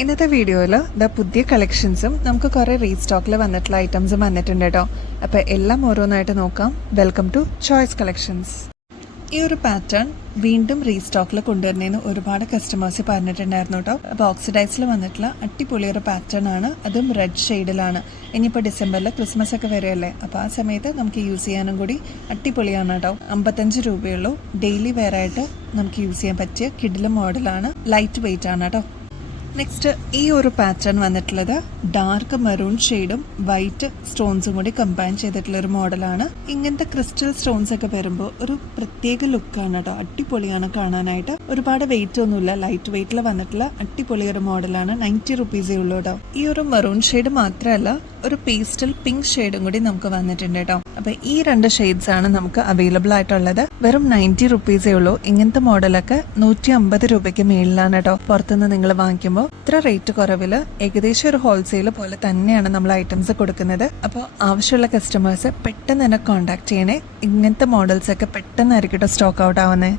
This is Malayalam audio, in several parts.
ഇന്നത്തെ വീഡിയോയിൽ പുതിയ കളക്ഷൻസും നമുക്ക് കുറേ റീസ്റ്റോക്കിൽ വന്നിട്ടുള്ള ഐറ്റംസും വന്നിട്ടുണ്ട് കേട്ടോ. അപ്പോൾ എല്ലാം ഓരോന്നായിട്ട് നോക്കാം. Welcome to choice collections. ഈ ഒരു പാറ്റേൺ വീണ്ടും റീസ്റ്റോക്കിൽ കൊണ്ടുവരുന്നതിന് ഒരുപാട് കസ്റ്റമേഴ്സ് പറഞ്ഞിട്ടുണ്ടായിരുന്നു കേട്ടോ. അപ്പോൾ ഓക്സിഡൈസിൽ വന്നിട്ടുള്ള അടിപൊളി ഒരു പാറ്റേൺ ആണ്, അതും റെഡ് ഷെയ്ഡിലാണ്. ഇനിയിപ്പോൾ ഡിസംബറിൽ ക്രിസ്മസ് ഒക്കെ വരികയല്ലേ, അപ്പോൾ ആ സമയത്ത് നമുക്ക് യൂസ് ചെയ്യാനും കൂടി അടിപൊളിയാണ് കേട്ടോ. 55 രൂപയുള്ളൂ. ഡെയിലി വെയർ ആയിട്ട് നമുക്ക് യൂസ് ചെയ്യാൻ പറ്റിയ കിഡിലും മോഡലാണ്, ലൈറ്റ് വെയിറ്റ് ആണ് കേട്ടോ. നെക്സ്റ്റ് ഈ ഒരു പാറ്റേൺ വന്നിട്ടുള്ളത് ഡാർക്ക് മെറൂൺ ഷെയ്ഡും വൈറ്റ് സ്റ്റോൺസും കൂടി കമ്പൈൻ ചെയ്തിട്ടുള്ള ഒരു മോഡലാണ്. ഇങ്ങനത്തെ ക്രിസ്റ്റൽ സ്റ്റോൺസ് ഒക്കെ വരുമ്പോൾ ഒരു പ്രത്യേക ലുക്കാണ് കേട്ടോ. അടിപൊളിയാണ് കാണാനായിട്ട്. ഒരുപാട് വെയിറ്റ് ഒന്നുമില്ല, ലൈറ്റ് വെയിറ്റിൽ വന്നിട്ടുള്ള അടിപൊളി ഒരു മോഡലാണ്. 90 റുപ്പീസേ ഉള്ളൂ കേട്ടോ. ഈ ഒരു മെറൂൺ ഷെയ്ഡ് മാത്രമല്ല, ഒരു പേസ്റ്റൽ പിങ്ക് ഷെയ്ഡും കൂടി നമുക്ക് വന്നിട്ടുണ്ട് കേട്ടോ. അപ്പൊ ഈ 2 ഷെയ്ഡ്സ് ആണ് നമുക്ക് അവൈലബിൾ ആയിട്ടുള്ളത്. വെറും 90 റുപ്പീസേ ഉള്ളൂ. ഇങ്ങനത്തെ മോഡലൊക്കെ 150 രൂപയ്ക്ക് മേളിലാണ് കേട്ടോ. പുറത്തുനിന്ന് നിങ്ങൾ വാങ്ങിക്കുമ്പോൾ ഇത്ര റേറ്റ് കുറവില് ഏകദേശം ഒരു ഹോൾസെയിൽ പോലെ തന്നെയാണ് നമ്മൾ ഐറ്റംസ് കൊടുക്കുന്നത്. അപ്പോൾ ആവശ്യമുള്ള കസ്റ്റമേഴ്സ് പെട്ടെന്ന് തന്നെ കോൺടാക്ട് ചെയ്യണേ. ഇങ്ങനത്തെ മോഡൽസ് ഒക്കെ പെട്ടെന്നായിരിക്കും സ്റ്റോക്ക് ഔട്ട് ആവുന്നത്.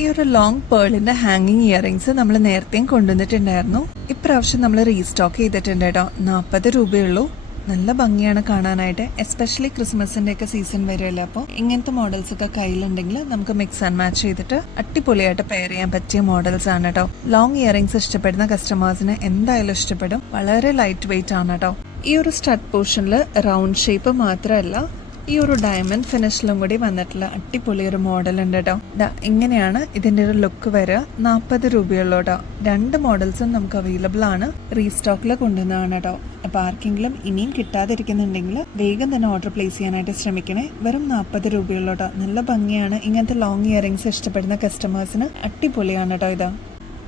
ഈ ഒരു ലോങ് പേളിന്റെ ഹാങ്ങിങ് ഇയറിംഗ്സ് നമ്മൾ നേരത്തെയും കൊണ്ടുവന്നിട്ടുണ്ടായിരുന്നു. ഇപ്രാവശ്യം നമ്മൾ റീസ്റ്റോക്ക് ചെയ്തിട്ടുണ്ട് കേട്ടോ. 40 രൂപയുള്ളൂ. നല്ല ഭംഗിയാണ് കാണാനായിട്ട്. എസ്പെഷ്യലി ക്രിസ്മസിന്റെ ഒക്കെ സീസൺ വരുമല്ലോ. അപ്പോൾ ഇങ്ങനത്തെ മോഡൽസ് ഒക്കെ കയ്യിലുണ്ടെങ്കിൽ നമുക്ക് മിക്സ് ആൻഡ് മാച്ച് ചെയ്തിട്ട് അടിപൊളിയായിട്ട് പെയർ ചെയ്യാൻ പറ്റിയ മോഡൽസ് ആണ് കേട്ടോ. ലോങ് ഇയറിംഗ്സ് ഇഷ്ടപ്പെടുന്ന കസ്റ്റമേഴ്സിന് എന്തായാലും ഇഷ്ടപ്പെടും. വളരെ ലൈറ്റ് വെയിറ്റ് ആണ് കേട്ടോ. ഈ ഒരു സ്റ്റഡ് പോർഷനിൽ റൗണ്ട് ഷേപ്പ് മാത്രമല്ല, ഈ ഒരു ഡയമണ്ട് ഫിനിഷിലും കൂടി വന്നിട്ടുള്ള അടിപൊളി ഒരു മോഡൽ ഉണ്ട് കേട്ടോ. ഇങ്ങനെയാണ് ഇതിന്റെ ഒരു ലുക്ക് വരിക. 40 രൂപയുള്ളൂ കേട്ടോ. 2 മോഡൽസും നമുക്ക് അവൈലബിൾ ആണ്. റീസ്റ്റോക്കിൽ കൊണ്ടുവന്നതാണ് കേട്ടോ. അപ്പൊ ആർക്കെങ്കിലും ഇനിയും കിട്ടാതിരിക്കുന്നുണ്ടെങ്കിൽ വേഗം തന്നെ ഓർഡർ പ്ലേസ് ചെയ്യാനായിട്ട് ശ്രമിക്കണേ. വെറും 40 രൂപയുള്ളൂ കേട്ടോ. നല്ല ഭംഗിയാണ്. ഇങ്ങനത്തെ ലോങ് ഇയറിംഗ്സ് ഇഷ്ടപ്പെടുന്ന കസ്റ്റമേഴ്സിന് അടിപൊളിയാണ് കേട്ടോ ഇത്.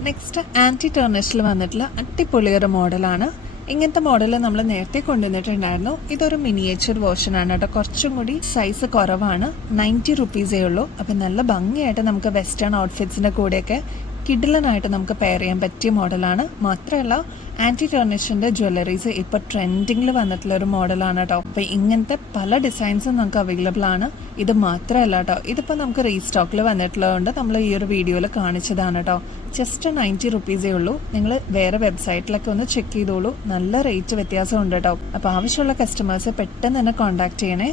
നെക്സ്റ്റ് ആന്റി ടർണിഷിൽ വന്നിട്ടുള്ള അടിപൊളി ഒരു മോഡലാണ്. ഇങ്ങനത്തെ മോഡൽ നമ്മൾ നേരത്തെ കൊണ്ടുവന്നിട്ടുണ്ടായിരുന്നു. ഇതൊരു മിനിയേച്ചർ വേർഷൻ ആണ് കേട്ടോ. കുറച്ചും കൂടി സൈസ് കുറവാണ്. 90 റുപ്പീസേ ഉള്ളൂ. അപ്പൊ നല്ല ഭംഗിയായിട്ട് നമുക്ക് വെസ്റ്റേൺ ഔട്ട്ഫിറ്റ്സിന്റെ കൂടെയൊക്കെ കിഡിലനായിട്ട് നമുക്ക് പെയർ ചെയ്യാൻ പറ്റിയ മോഡലാണ്. മാത്രമല്ല ആന്റി ടർണിഷിന്റെ ജ്വല്ലറീസ് ഇപ്പൊ ട്രെൻഡിങ്ങിൽ വന്നിട്ടുള്ള ഒരു മോഡലാണ് കേട്ടോ. അപ്പൊ ഇങ്ങനത്തെ പല ഡിസൈൻസും നമുക്ക് അവൈലബിൾ ആണ്. ഇത് മാത്രമല്ല കേട്ടോ, ഇതിപ്പോ നമുക്ക് റീസ്റ്റോക്കിൽ വന്നിട്ടുള്ളതുകൊണ്ട് നമ്മൾ ഈ ഒരു വീഡിയോയിൽ കാണിച്ചതാണ് കേട്ടോ. ജസ്റ്റ് 90 റുപ്പീസേ ഉള്ളൂ. നിങ്ങൾ വേറെ വെബ്സൈറ്റിലൊക്കെ ഒന്ന് ചെക്ക് ചെയ്തോളൂ. നല്ല റേറ്റ് വ്യത്യാസമുണ്ട് കേട്ടോ. അപ്പൊ ആവശ്യമുള്ള കസ്റ്റമേഴ്സ് പെട്ടെന്ന് തന്നെ കോൺടാക്ട് ചെയ്യണേ.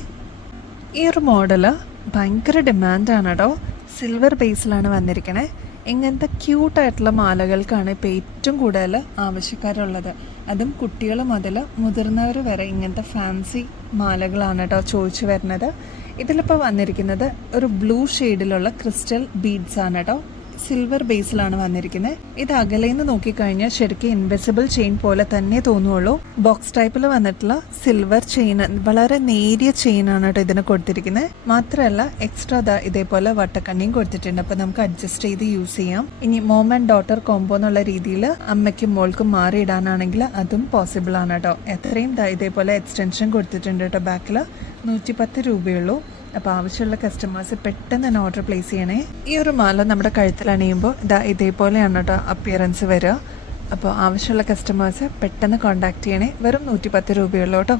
ഈ ഒരു മോഡല് ഭയങ്കര ഡിമാൻഡാണ് കേട്ടോ. സിൽവർ ബേസിലാണ് വന്നിരിക്കണേ. ഇങ്ങനത്തെ ക്യൂട്ടായിട്ടുള്ള മാലകൾക്കാണ് ഇപ്പോൾ ഏറ്റവും കൂടുതൽ ആവശ്യക്കാരുള്ളത്. അതും കുട്ടികൾ മുതൽ മുതിർന്നവർ വരെ ഇങ്ങനത്തെ ഫാൻസി മാലകളാണ് കേട്ടോ ചോദിച്ചു വരുന്നത്. ഇതിലിപ്പോൾ വന്നിരിക്കുന്നത് ഒരു ബ്ലൂ ഷെയ്ഡിലുള്ള ക്രിസ്റ്റൽ ബീഡ്സ് ആണ് കേട്ടോ. സിൽവർ ബേസിലാണ് വന്നിരിക്കുന്നത്. ഇത് അകലേന്ന് നോക്കിക്കഴിഞ്ഞാൽ ശരിക്കും ഇൻവിസിബിൾ ചെയിൻ പോലെ തന്നെ തോന്നുള്ളൂ. ബോക്സ് ടൈപ്പിൽ വന്നിട്ടുള്ള സിൽവർ ചെയിൻ, വളരെ നേരിയ ചെയിൻ ആണ് കേട്ടോ ഇതിന് കൊടുത്തിരിക്കുന്നത്. മാത്രമല്ല എക്സ്ട്രാ ഇതേപോലെ വട്ടക്കണ്ണിയും കൊടുത്തിട്ടുണ്ട്. അപ്പൊ നമുക്ക് അഡ്ജസ്റ്റ് ചെയ്ത് യൂസ് ചെയ്യാം. ഇനി മോം ആൻഡ് ഡോട്ടർ കോംബോ എന്നുള്ള രീതിയിൽ അമ്മയ്ക്കും മോൾക്കും മാറി ഇടാനാണെങ്കിൽ അതും പോസിബിൾ ആണ് കേട്ടോ. എത്രയും ഇതേപോലെ എക്സ്റ്റൻഷൻ കൊടുത്തിട്ടുണ്ട് കേട്ടോ. ബാക്കിൽ 110 രൂപയുള്ളൂ. അപ്പോൾ ആവശ്യമുള്ള കസ്റ്റമേഴ്സ് പെട്ടെന്ന് തന്നെ ഓർഡർ പ്ലേസ് ചെയ്യണേ. ഈ ഒരു മാല നമ്മുടെ കഴുത്തിൽ അണിയുമ്പോൾ ഇതേപോലെയാണ് കേട്ടോ അപ്പിയറൻസ് വരിക. അപ്പോൾ ആവശ്യമുള്ള കസ്റ്റമേഴ്സ് പെട്ടെന്ന് കോൺടാക്ട് ചെയ്യണേ. വെറും 110 രൂപയുള്ളൂ കേട്ടോ.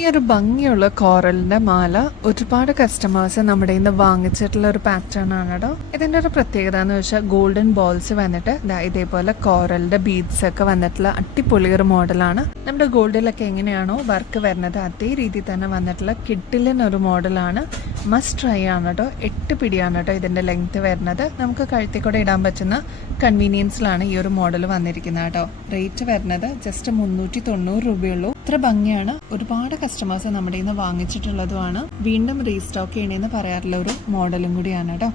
ഈ ഒരു ഭംഗിയുള്ള കോറലിന്റെ മാല ഒരുപാട് കസ്റ്റമേഴ്സ് നമ്മുടെ ഇന്ന് വാങ്ങിച്ചിട്ടുള്ള ഒരു പാറ്റേൺ ആണ് കേട്ടോ. ഇതിന്റെ ഒരു പ്രത്യേകത എന്ന് വെച്ചാൽ ഗോൾഡൻ ബോൾസ് വന്നിട്ട് ഇതേപോലെ കോറലിന്റെ ബീഡ്സ് ഒക്കെ വന്നിട്ടുള്ള അടിപൊളി ഒരു മോഡലാണ്. നമ്മുടെ ഗോൾഡിലൊക്കെ എങ്ങനെയാണോ വർക്ക് വരുന്നത് അതേ രീതിയിൽ തന്നെ വന്നിട്ടുള്ള കിഡിലിനൊരു മോഡലാണ്. മസ്റ്റ് ട്രൈ ആണ് കേട്ടോ. 8 പിടിയാണ് കേട്ടോ ഇതിന്റെ ലെങ്ത് വരുന്നത്. നമുക്ക് കഴുത്തിൽ കൂടെ ഇടാൻ പറ്റുന്ന കൺവീനിയൻസിലാണ് ഈ ഒരു മോഡൽ വന്നിരിക്കുന്നത് കേട്ടോ. റേറ്റ് വരുന്നത് ജസ്റ്റ് 390 രൂപയുള്ളൂ. ഇത്ര ഭംഗിയാണ്. ഒരുപാട് കസ്റ്റമേഴ്സ് നമ്മുടെ ഇന്ന് വാങ്ങിച്ചിട്ടുള്ളതുമാണ്. വീണ്ടും റീസ്റ്റോക്ക് ചെയ്യണമെന്ന് പറയാറുള്ള ഒരു മോഡലും കൂടിയാണ് കേട്ടോ.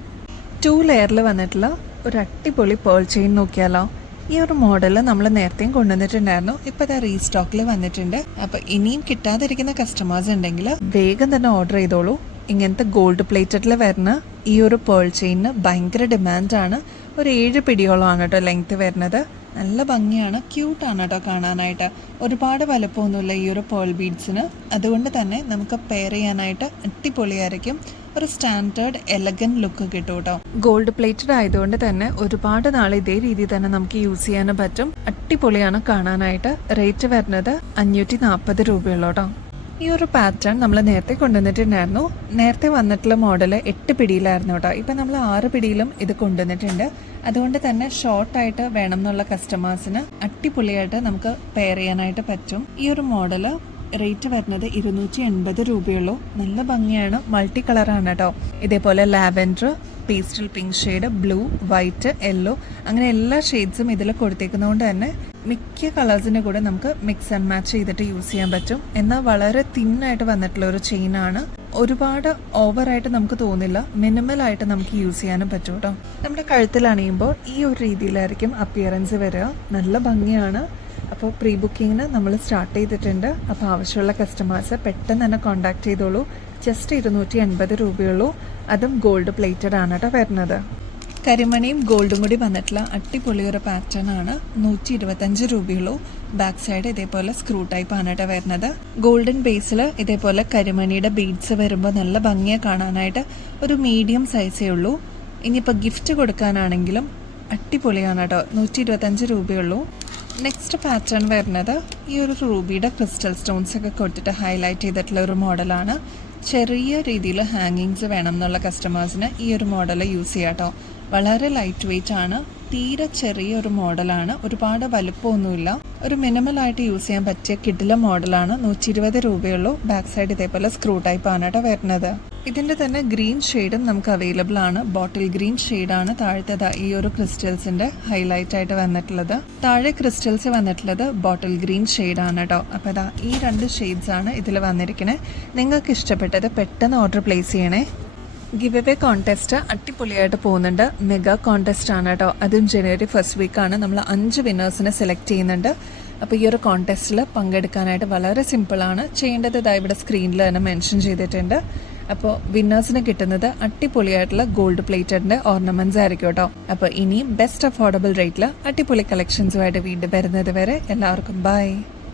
2 ലെയറിൽ വന്നിട്ടുള്ള ഒരു അടിപൊളി പേൾ ചെയിൻ നോക്കിയാലോ. ഈ ഒരു മോഡൽ നമ്മൾ നേരത്തെയും കൊണ്ടുവന്നിട്ടുണ്ടായിരുന്നു. ഇപ്പൊ അത് റീസ്റ്റോക്കിൽ വന്നിട്ടുണ്ട്. അപ്പൊ ഇനിയും കിട്ടാതിരിക്കുന്ന കസ്റ്റമേഴ്സ് ഉണ്ടെങ്കിൽ വേഗം തന്നെ ഓർഡർ ചെയ്തോളൂ. ഇങ്ങനത്തെ ഗോൾഡ് പ്ലേറ്റഡിൽ വരുന്ന ഈ ഒരു പേൾ ചെയിന് ഭയങ്കര ഡിമാൻഡാണ്. ഒരു 7 പിടിയോളമാണ് കേട്ടോ ലെങ്ത് വരുന്നത്. നല്ല ഭംഗിയാണ്, ക്യൂട്ടാണ് കേട്ടോ കാണാനായിട്ട്. ഒരുപാട് വലുപ്പമൊന്നുമില്ല ഈ ഒരു പേൾ ബീഡ്സിന്. അതുകൊണ്ട് തന്നെ നമുക്ക് പെയർ ചെയ്യാനായിട്ട് അടിപൊളിയായിരിക്കും. ഒരു സ്റ്റാൻഡേർഡ് എലഗന്റ് ലുക്ക് കിട്ടും കേട്ടോ. ഗോൾഡ് പ്ലേറ്റഡ് ആയതുകൊണ്ട് തന്നെ ഒരുപാട് നാൾ ഇതേ രീതിയിൽ തന്നെ നമുക്ക് യൂസ് ചെയ്യാനും പറ്റും. അടിപൊളിയാണ് കാണാനായിട്ട്. റേറ്റ് വരുന്നത് 540 രൂപയുള്ളൂ കേട്ടോ. ഈ ഒരു പാറ്റേൺ നമ്മൾ നേരത്തെ കൊണ്ടുവന്നിട്ടുണ്ടായിരുന്നു. നേരത്തെ വന്നിട്ടുള്ള മോഡൽ 8 പിടിയിലായിരുന്നു കേട്ടോ. ഇപ്പം നമ്മൾ 6 പിടിയിലും ഇത് കൊണ്ടുവന്നിട്ടുണ്ട്. അതുകൊണ്ട് തന്നെ ഷോർട്ടായിട്ട് വേണം എന്നുള്ള കസ്റ്റമേഴ്സിന് അടിപൊളിയായിട്ട് നമുക്ക് പെയർ ചെയ്യാനായിട്ട് പറ്റും. ഈ ഒരു മോഡല് റേറ്റ് വരുന്നത് 280 രൂപയുള്ളൂ. നല്ല ഭംഗിയാണ്, മൾട്ടി കളറാണ് കേട്ടോ. ഇതേപോലെ lavender, pastel pink shade, blue, white, yellow അങ്ങനെ എല്ലാ ഷെയ്ഡ്സും ഇതിൽ കൊടുത്തേക്കുന്നതുകൊണ്ട് തന്നെ മിക്ക കളേഴ്സിൻ്റെ കൂടെ നമുക്ക് മിക്സ് ആൻഡ് മാച്ച് ചെയ്തിട്ട് യൂസ് ചെയ്യാൻ പറ്റും. എന്നാൽ വളരെ തിന്നായിട്ട് വന്നിട്ടുള്ള ഒരു ചെയിനാണ്. ഒരുപാട് ഓവറായിട്ട് നമുക്ക് തോന്നില്ല, മിനിമലായിട്ട് നമുക്ക് യൂസ് ചെയ്യാനും പറ്റും കേട്ടോ. നമ്മുടെ കഴുത്തിൽ അണിയുമ്പോൾ ഈ ഒരു രീതിയിലായിരിക്കും അപ്പിയറൻസ് വരിക. നല്ല ഭംഗിയാണ്. അപ്പോൾ പ്രീ ബുക്കിങ്ങിന് നമ്മൾ സ്റ്റാർട്ട് ചെയ്തിട്ടുണ്ട്. അപ്പോൾ ആവശ്യമുള്ള കസ്റ്റമേഴ്സ് പെട്ടെന്ന് തന്നെ കോൺടാക്ട് ചെയ്തോളൂ. ജസ്റ്റ് 280 രൂപയുള്ളൂ. അതും ഗോൾഡ് പ്ലേറ്റഡ് ആണ് കേട്ടോ വരുന്നത്. കരിമണിയും ഗോൾഡും കൂടി വന്നിട്ടുള്ള അടിപൊളി ഒരു പാറ്റേൺ ആണ്. 125 രൂപയുള്ളൂ. ബാക്ക് സൈഡ് ഇതേപോലെ സ്ക്രൂ ടൈപ്പ് ആണ് കേട്ടോ വരുന്നത്. ഗോൾഡൻ ബേസിൽ ഇതേപോലെ കരിമണിയുടെ ബീഡ്സ് വരുമ്പോൾ നല്ല ഭംഗിയെ കാണാനായിട്ട് ഒരു മീഡിയം സൈസേ ഉള്ളൂ. ഇനിയിപ്പോൾ ഗിഫ്റ്റ് കൊടുക്കാനാണെങ്കിലും അടിപൊളിയാണ് കേട്ടോ. 125 രൂപയുള്ളൂ. നെക്സ്റ്റ് പാറ്റേൺ വരുന്നത് ഈ ഒരു റൂബിയുടെ ക്രിസ്റ്റൽ സ്റ്റോൺസ് ഒക്കെ കൊടുത്തിട്ട് ഹൈലൈറ്റ് ചെയ്തിട്ടുള്ള ഒരു മോഡലാണ്. ചെറിയ രീതിയിൽ ഹാങ്ങിങ്സ് വേണം എന്നുള്ള കസ്റ്റമേഴ്സിന് ഈ ഒരു മോഡൽ യൂസ് ചെയ്യാം കേട്ടോ. വളരെ ലൈറ്റ് വെയിറ്റ് ആണ്. തീരെ ചെറിയ ഒരു മോഡലാണ്. ഒരുപാട് വലുപ്പമൊന്നുമില്ല. ഒരു മിനിമലായിട്ട് യൂസ് ചെയ്യാൻ പറ്റിയ കിഡില മോഡലാണ്. 120 രൂപയുള്ളൂ. ബാക്ക് സൈഡ് ഇതേപോലെ സ്ക്രൂ ടൈപ്പ് ആണ് കേട്ടോ വരുന്നത്. ഇതിൻ്റെ തന്നെ ഗ്രീൻ ഷെയ്ഡും നമുക്ക് അവൈലബിൾ ആണ്. ബോട്ടിൽ ഗ്രീൻ ഷെയ്ഡാണ് താഴത്തെ ഈ ഒരു ക്രിസ്റ്റൽസിൻ്റെ ഹൈലൈറ്റ് ആയിട്ട് വന്നിട്ടുള്ളത്. താഴെ ക്രിസ്റ്റൽസ് വന്നിട്ടുള്ളത് ബോട്ടിൽ ഗ്രീൻ ഷെയ്ഡാണ് കേട്ടോ. അപ്പോൾ അതാ ഈ 2 ഷെയ്ഡ്സ് ആണ് ഇതിൽ വന്നിരിക്കുന്നത്. നിങ്ങൾക്ക് ഇഷ്ടപ്പെട്ടത് പെട്ടെന്ന് ഓർഡർ പ്ലേസ് ചെയ്യണേ. ഗിവ് അവേ കോൺടെസ്റ്റ് അടിപൊളിയായിട്ട് പോകുന്നുണ്ട്. മെഗാ കോൺടെസ്റ്റ് ആണ് കേട്ടോ. അതും ജനുവരി 1st വീക്കാണ്. നമ്മൾ 5 വിന്നേഴ്സിനെ സെലക്ട് ചെയ്യുന്നുണ്ട്. അപ്പോൾ ഈ ഒരു കോൺടെസ്റ്റിൽ പങ്കെടുക്കാനായിട്ട് വളരെ സിമ്പിളാണ്. ചെയ്യേണ്ടത് ഇതാ ഇവിടെ സ്ക്രീനിൽ തന്നെ മെൻഷൻ ചെയ്തിട്ടുണ്ട്. അപ്പോൾ വിന്നേഴ്സിന് കിട്ടുന്നത് അടിപൊളിയായിട്ടുള്ള ഗോൾഡ് പ്ലേറ്റഡിൻ്റെ ഓർണമെൻറ്റ്സ് ആയിരിക്കും കേട്ടോ. അപ്പോൾ ഇനിയും ബെസ്റ്റ് അഫോർഡബിൾ റേറ്റിൽ അടിപൊളി കളക്ഷൻസുമായിട്ട് വീണ്ടും വരുന്നത് വരെ എല്ലാവർക്കും ബൈ.